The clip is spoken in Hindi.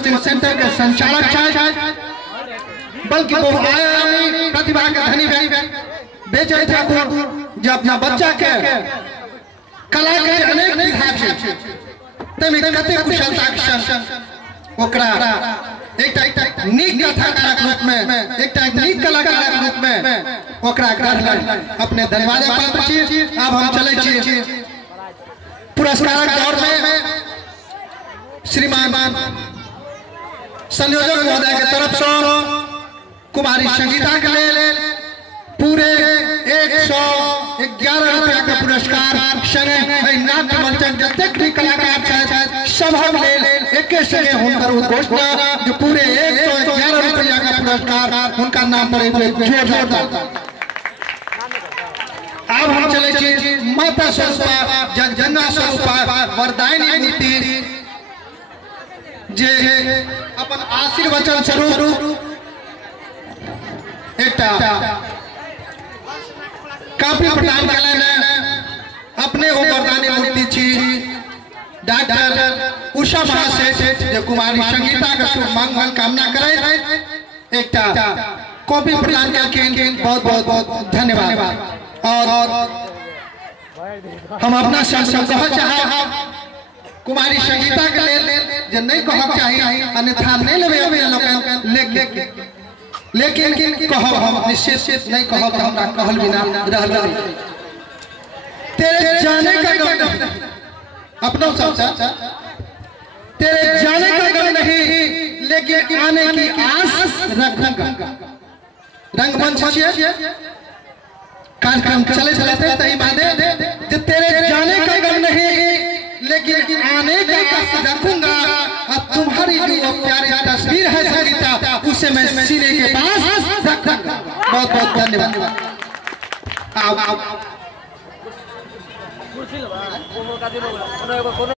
कोचिंग सेंटर के संचालक छथि, बल्कि वो आयामी प्रतिभा के धनी बेचै ठाकुर जे अपना बच्चा के कला के अनेक विधा छै तमे कते कुशलता के संग ओकरा एकटा नीक कथाकारक रूप में एकटा नीक कलाकारक रूप में ओकरा गढ़ अपने दरवाजे पर छी। अब हम चले छी पुरस्कारक दौर में। श्रीमान संयोजक महोदय के तरफ से कुमारी संगीता के लिए पूरे 111 रुपया के पुरस्कार संगे नाट्य मंचक जतेक भी कलाकार छथि सभक लेल एके संगे हुनकर घोषणा जो पूरे 111 रुपया का पुरस्कार हुनका नाम पर जोरदार। अब हम चले छी माता स्वरूपा जगजननी स्वरूपा वरदायिनी मूर्ति जे अपन आशीर्वचन स्वरूप एकटा काफी प्रदान कयलनि। अपने वो वरदायिनी मूर्ति छी डॉक्टर उषा महासेठ जे कुमारी संगीता के शुभ मंगल कामना करैत एकटा कॉपी प्रदान कयलखिन। बहुत बहुत धन्यवाद। और हम अपना संग कह चाहे कुमारी संगीता के लेल जे नहीं कहब चाहिए अन्यथा नहीं लेबे लेकिन कहब हम निश्चित नहीं कहब तो हमरा कहल बिना रहल। तेरे जाने का गम नहीं अपनों सब तेरे जाने का गम नहीं लेकिन आने की आस रखूंगा। रंगमंच कार्यक्रम चले तही माने तेरे जाने का गम नहीं लेकिन आने का आस रखूंगा। अब तुम्हारी जो प्यारी तस्वीर है संगीता उसे मैं सीने के पास रखूंगा। बहुत बहुत धन्यवाद। आओ